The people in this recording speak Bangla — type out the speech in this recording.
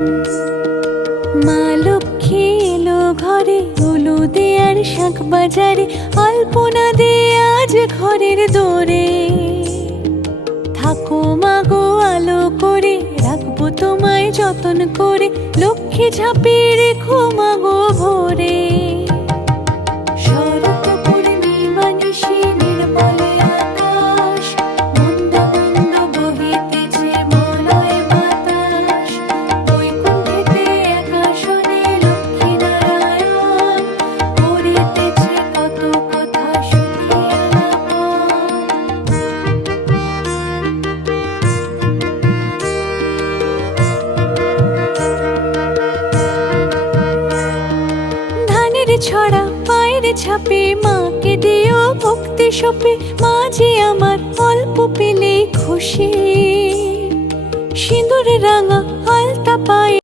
মা লক্ষ্মী এলো ঘরে, উলু দেয়ার শাঁখ বাজারে, আলপনা দিয়ে আজ ঘরের দোরে। থাকো মাগো আলো করে, রাখবো তোমায় যতন করে, লক্ষ্মী ঝাঁপিয়ে রেখো মাগো ভোরে। শরৎ পূর্ণিমা নিশি নির্মলে আকাশ, মন্দ মন্দ বহিতেছে মলয় বাতাস। বৈকুণ্ঠেতে একা শোনে লক্ষ্মী নারায়ণ, করিতেছে কত কথা সুখী আলাপন। ধানের ছড়া পায়ের ছাপে, মাকে দিও ভক্তি সপে, মা যে আমার অল্প পেলে খুশি। সিঁদুর রাঙা আলতা পায়ে